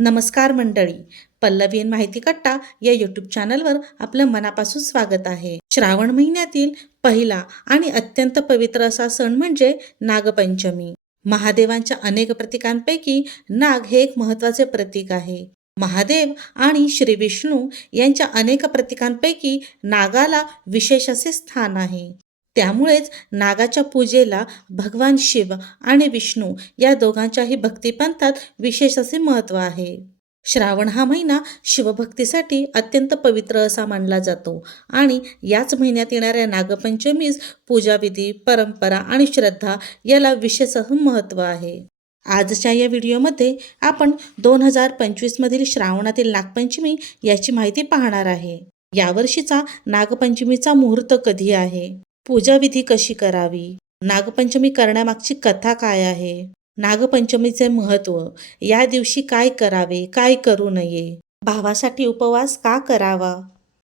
नमस्कार मंडळी. पल्लवीन माहिती कट्टा या यूट्यूब चॅनलवर आपलं मनापासून स्वागत आहे. श्रावण महिन्यातील पहिला आणि अत्यंत पवित्र असा सण म्हणजे नागपंचमी. महादेवांच्या अनेक प्रतीकांपैकी नाग हे एक महत्त्वाचे प्रतीक आहे. महादेव आणि श्री विष्णू यांच्या अनेक प्रतीकांपैकी नागाला विशेष असे स्थान आहे. त्यामुळेच नागाच्या पूजेला भगवान शिव आणि विष्णू या दोघांच्याही भक्तिपंथात विशेष असे महत्त्व आहे. श्रावण हा महिना शिवभक्तीसाठी अत्यंत पवित्र असा मानला जातो आणि याच महिन्यात येणाऱ्या नागपंचमीस पूजाविधी परंपरा आणि श्रद्धा याला विशेष महत्त्व आहे. आजच्या या व्हिडिओमध्ये आपण दोन हजार पंचवीसमधील श्रावणातील नागपंचमी याची माहिती पाहणार आहे. यावर्षीचा नागपंचमीचा मुहूर्त कधी आहे? पूजाविधी कशी करावी? नागपंचमी करण्यामागची कथा काय आहे? नागपंचमीचे महत्त्व या दिवशी काय करावे काय करू नये भावासाठी उपवास का करावा?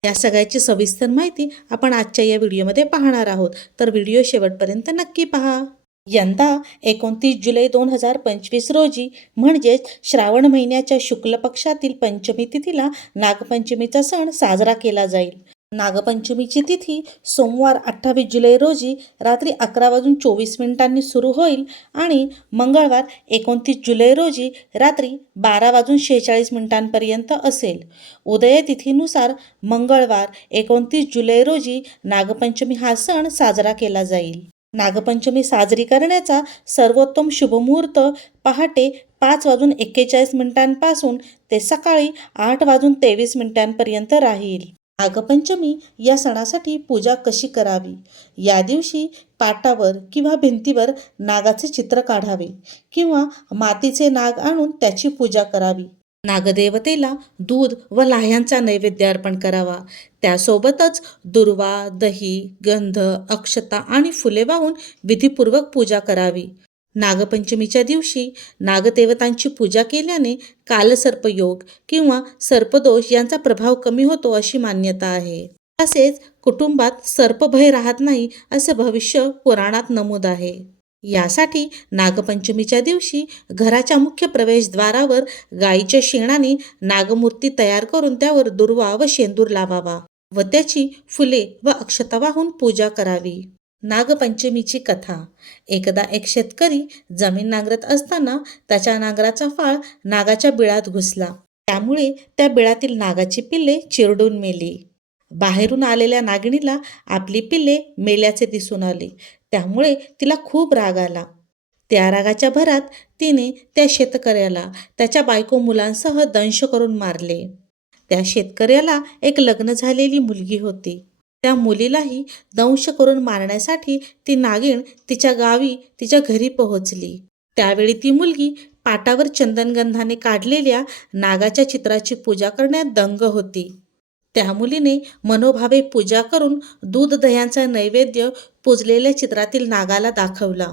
या सगळ्याची सविस्तर माहिती आपण आजच्या या व्हिडिओमध्ये पाहणार आहोत. तर व्हिडिओ शेवटपर्यंत नक्की पहा. यंदा एकोणतीस जुलै दोन हजार पंचवीस रोजी म्हणजेच श्रावण महिन्याच्या शुक्ल पक्षातील पंचमी तिथीला नागपंचमीचा सण साजरा केला जाईल. नागपंचमीची तिथी सोमवार अठ्ठावीस जुलै रोजी रात्री अकरा वाजून चोवीस मिनिटांनी सुरू होईल आणि मंगळवार एकोणतीस जुलै रोजी रात्री बारा वाजून शेहेचाळीस मिनिटांपर्यंत असेल. उदय तिथीनुसार मंगळवार एकोणतीस जुलै रोजी नागपंचमी हा सण साजरा केला जाईल. नागपंचमी साजरी करण्याचा सर्वोत्तम शुभमुहूर्त पहाटे पाच वाजून एक्केचाळीस मिनिटांपासून ते सकाळी आठ वाजून तेवीस मिनिटांपर्यंत राहील. नागपंचमी या सणासाठी पूजा कशी करावी? या दिवशी पाटावर किंवा भिंतीवर नागाचे चित्र काढावे किंवा मातीचे नाग आणून त्याची पूजा करावी. नागदेवतेला दूध व लाह्यांचा नैवेद्य अर्पण करावा. त्यासोबतच दुर्वा दही गंध अक्षता आणि फुले वाहून विधीपूर्वक पूजा करावी. नागपंचमीच्या दिवशी नागदेवतांची पूजा केल्याने कालसर्पयोग किंवा सर्पदोष यांचा प्रभाव कमी होतो अशी मान्यता आहे. तसेच कुटुंबात सर्पभय राहत नाही असे भविष्य पुराणात नमूद आहे. यासाठी नागपंचमीच्या दिवशी घराच्या मुख्य प्रवेशद्वारावर गायीच्या शेणाने नागमूर्ती तयार करून त्यावर दुर्वा व शेंदूर लावावा व त्याची फुले व अक्षता वाहून पूजा करावी. नागपंचमीची कथा. एकदा एक शेतकरी जमीन नांगरत असताना त्याच्या नांगराचा फाळ नागाच्या बिळात घुसला. त्यामुळे त्या बिळातील नागाची पिल्ले चिरडून मेली. बाहेरून आलेल्या नागिणीला आपली पिल्ले मेल्याचे दिसून आले. त्यामुळे तिला खूप राग आला. त्या रागाच्या भरात तिने त्या शेतकऱ्याला त्याच्या बायको मुलांसह दंश करून मारले. त्या शेतकऱ्याला एक लग्न झालेली मुलगी होती. त्या मुलीलाही दंश करून मारण्यासाठी ती नागिण तिच्या गावी तिच्या घरी पोहोचली. त्यावेळी ती मुलगी पाटावर चंदनगंधाने काढलेल्या नागाच्या चित्राची पूजा करण्यात दंग होती. त्या मुलीने मनोभावे पूजा करून दूध दह्यांचा नैवेद्य पूजलेल्या चित्रातील नागाला दाखवला.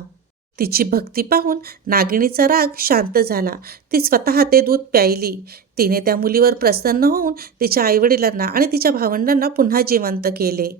तिची भक्ती पाहून नागिणीचा राग शांत झाला. ती स्वतः ते दूध प्यायली. तिने त्या मुलीवर प्रसन्न होऊन तिच्या आईवडिलांना आणि तिच्या भावंडांना पुन्हा जिवंत केले.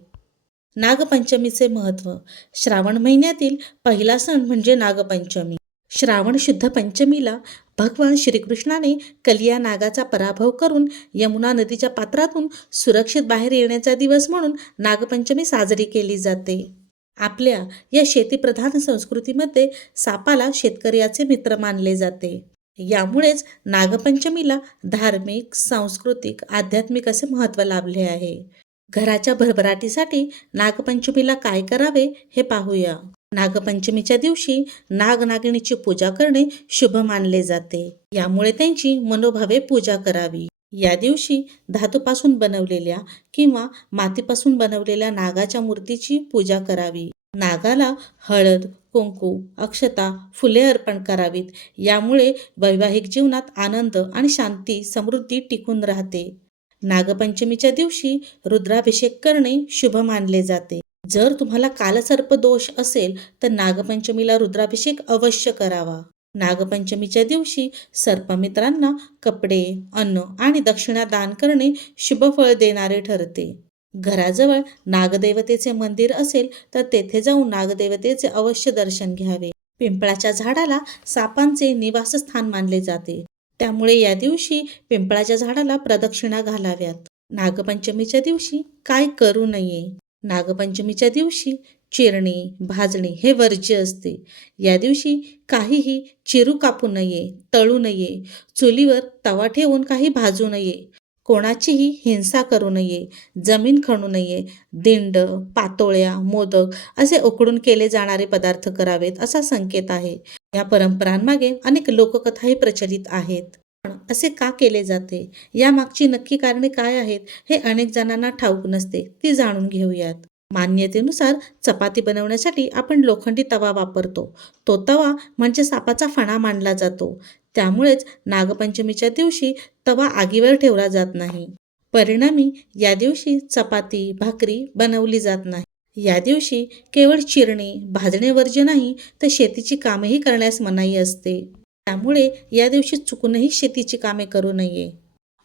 नागपंचमीचे महत्त्व. श्रावण महिन्यातील पहिला सण म्हणजे नागपंचमी. श्रावण शुद्ध पंचमीला भगवान श्रीकृष्णाने कलिया नागाचा पराभव करून यमुना नदीच्या पात्रातून सुरक्षित बाहेर येण्याचा दिवस म्हणून नागपंचमी साजरी केली जाते. आपल्या या शेतीप्रधान संस्कृतीमध्ये सापाला शेतकऱ्याचे मित्र मानले जाते. यामुळेच नागपंचमीला धार्मिक सांस्कृतिक आध्यात्मिक असे महत्त्व लाभले आहे. घराच्या भरभराटीसाठी नागपंचमीला काय करावे हे पाहूया. नागपंचमीच्या दिवशी नागनागिणीची पूजा करणे शुभ मानले जाते. यामुळे त्यांची मनोभावे पूजा करावी. या दिवशी धातूपासून बनवलेल्या किंवा मातीपासून बनवलेल्या नागाच्या मूर्तीची पूजा करावी. नागाला हळद कुंकू अक्षता फुले अर्पण करावीत. यामुळे वैवाहिक जीवनात आनंद आणि शांती समृद्धी टिकून राहते. नागपंचमीच्या दिवशी रुद्राभिषेक करणे शुभ मानले जाते. जर तुम्हाला कालसर्प दोष असेल तर नागपंचमीला रुद्राभिषेक अवश्य करावा. नागपंचमीच्या दिवशी सर्पमित्रांना कपडे अन्न आणि दक्षिणा दान करणे शुभफळ देणारे ठरते. घराजवळ नागदेवतेचे मंदिर असेल तर तेथे जाऊन नागदेवतेचे अवश्य दर्शन घ्यावे. पिंपळाच्या झाडाला सापांचे निवासस्थान मानले जाते. त्यामुळे या दिवशी पिंपळाच्या झाडाला प्रदक्षिणा घालाव्यात. नागपंचमीच्या दिवशी काय करू नये? नागपंचमीच्या दिवशी चिरणे भाजणे हे वर्ज्य असते. या दिवशी काहीही चिरू कापू नये तळू नये चुलीवर तवा ठेवून काही भाजू नये. कोणाचीही हिंसा करू नये जमीन खणू नये दिंड पातोळ्या मोदक असे उकडून केले जाणारे पदार्थ करावेत असा संकेत आहे. या परंपरांमागे अनेक लोककथाही प्रचलित आहेत. पण असे का केले जाते? यामागची नक्की कारणे काय आहेत? हे अनेक जणांना ठाऊक नसते. ती जाणून घेऊयात. मान्यतेनुसार चपाती बनवण्यासाठी आपण लोखंडी तवा वापरतो. तो तवा म्हणजे सापाचा फणा मानला जातो. त्यामुळेच नागपंचमीच्या दिवशी तवा आगीवर ठेवला जात नाही. परिणामी या दिवशी चपाती भाकरी बनवली जात नाही. या दिवशी केवळ चिरणे भाजणे वर्ज्य नाही तर शेतीची कामेही करण्यास मनाई असते. त्यामुळे या दिवशी चुकूनही शेतीची कामे करू नये.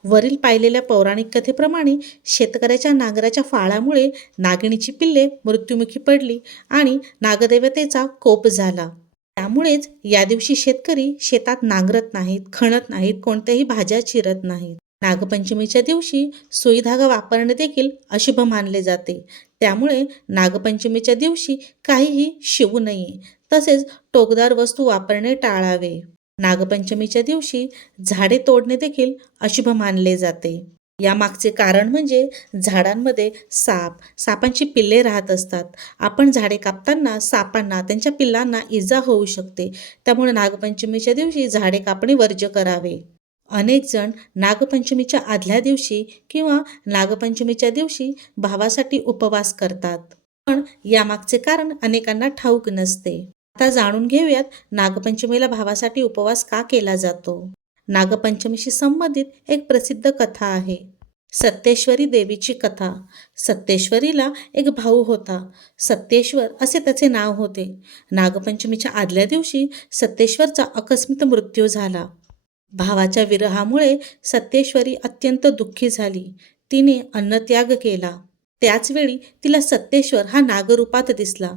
वरील पाहिलेल्या पौराणिक कथेप्रमाणे शेतकऱ्याच्या नांगराच्या फाळामुळे नागिणीची पिल्ले मृत्युमुखी पडली आणि नागदेवतेचा कोप झाला. त्यामुळेच या दिवशी शेतकरी शेतात नांगरत नाहीत खणत नाहीत कोणत्याही भाज्या चिरत नाहीत. नागपंचमीच्या दिवशी सुईधागा वापरणे देखील अशुभ मानले जाते. त्यामुळे नागपंचमीच्या दिवशी काहीही शिवू नये तसेच टोकदार वस्तू वापरणे टाळावे. नागपंचमीच्या दिवशी झाडे तोडणे देखील अशुभ मानले जाते. यामागचे कारण म्हणजे झाडांमध्ये साप सापांची पिल्ले राहत असतात. आपण झाडे कापताना सापांना त्यांच्या पिल्लांना इजा होऊ शकते. त्यामुळे नागपंचमीच्या दिवशी झाडे कापणे वर्ज्य करावे. अनेक जण नागपंचमीच्या आदल्या दिवशी किंवा नागपंचमीच्या दिवशी भावासाठी उपवास करतात. पण यामागचे कारण अनेकांना ठाऊक नसते. आता जाणून घेऊयात नागपंचमीला भावासाठी उपवास का केला जातो? नागपंचमीशी संबंधित एक प्रसिद्ध कथा आहे. सत्तेश्वरी देवीची कथा. सत्तेश्वरीला एक भाऊ होता. सत्तेश्वर असे त्याचे नाव होते. नागपंचमीच्या आदल्या दिवशी सत्तेश्वरचा अकस्मित मृत्यू झाला. भावाच्या विरहामुळे सत्तेश्वरी अत्यंत दुःखी झाली. तिने अन्नत्याग केला. त्याचवेळी तिला सत्तेश्वर हा नागरूपात दिसला.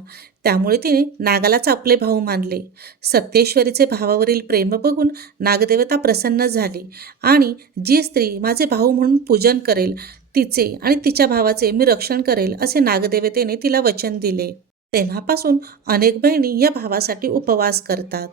त्यामुळे तिने नागालाच आपले भाऊ मानले. सत्तेश्वरीचे भावावरील प्रेम बघून नागदेवता प्रसन्न झाली आणि जी स्त्री माझे भाऊ म्हणून पूजन करेल तिचे आणि तिच्या भावाचे मी रक्षण करेल असे नागदेवतेने तिला वचन दिले. तेव्हापासून अनेक बहिणी या भावासाठी उपवास करतात.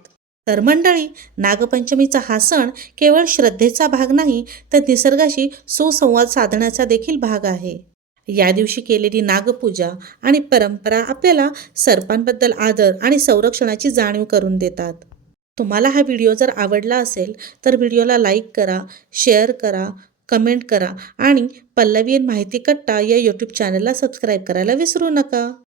तर मंडळी नागपंचमीचा हा सण केवळ श्रद्धेचा भाग नाही तर निसर्गाशी सुसंवाद साधण्याचा देखील भाग आहे. या दिवशी केलेली नागपूजा आणि परंपरा आपल्याला सर्पांबद्दल आदर आणि संरक्षणाची जाणीव करून देतात. तुम्हाला हा व्हिडिओ जर आवडला असेल तर व्हिडिओला लाईक करा शेअर करा कमेंट करा आणि पल्लवीन माहिती कट्टा या यूट्यूब चॅनलला सबस्क्राईब करायला विसरू नका.